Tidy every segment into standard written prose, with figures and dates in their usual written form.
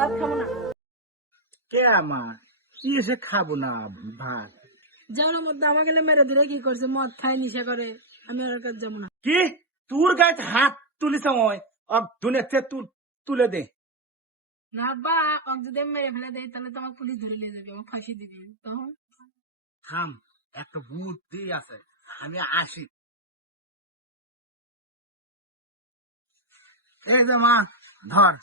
ভাত খাবো না। কে মা কি এসে খাবো না ভাত? যেমন মধ্যে আমার গেলে মেরে দিলে কি করছে, মদ খাই নিশা করে, আমি আর কাছে যাবো না। কি তোর গায়ে হাত তুলিস দুনিয়াতে তুলে দে। না বা যদি আমি মেরে ফেলে দেয় তাহলে তো আমার পুলিশ ধরে নিয়ে যাবে, আমার ফাঁসি দিবি তখন। থাম, একটা বুদ্ধি আছে, আমি আসি। এই যে মা ধর,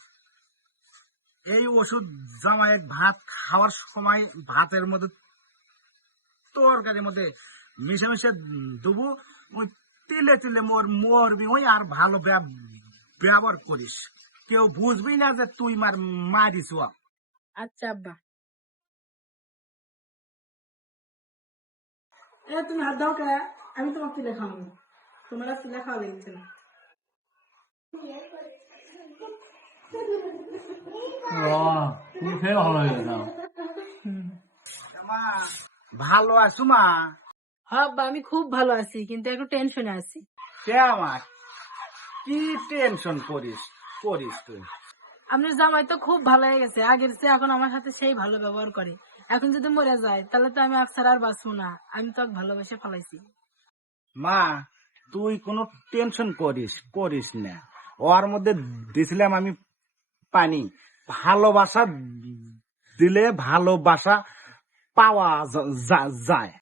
এই ওষুধ জামাইয়ের ভাত খাওয়ার সময় ভাতের মধ্যে তরকারির মধ্যে মিশে মিশে দেবো, ওই তিলে তিলে মরবি ওই, আর ভালো ব্যবহার করিস, কেউ বুঝবি না যে তুই মারিস। আচ্ছা আব্বা। তুমি হাত দাও কে, আমি তোমার তুলে খাবো, তোমার আর তুলে খাওয়া লাগছে না। তুমি খেয়ে ভালো হয়ে গেছে। ভালো আছো মা? হ্যাঁ আব্বা, আমি খুব ভালো আছি, কিন্তু একটু টেনশনে আছি। আমার কি টেনশন করিস করিস তুই? আপনার জামাই তো খুব ভালো হয়ে গেছে, আগের চেয়ে এখন আমার সাথে সেই ভালো ব্যবহার করে। এখন যদি মরে যায় তাহলে তো আমি আকসার আর বাঁচবো না, আমি তো ভালোবেসে ফেলাইছি। মা তুই কোনো টেনশন করিস করিস না, ওর মধ্যে দিছিলাম আমি পানি, ভালোবাসা দিলে ভালোবাসা পাওয়া যায়।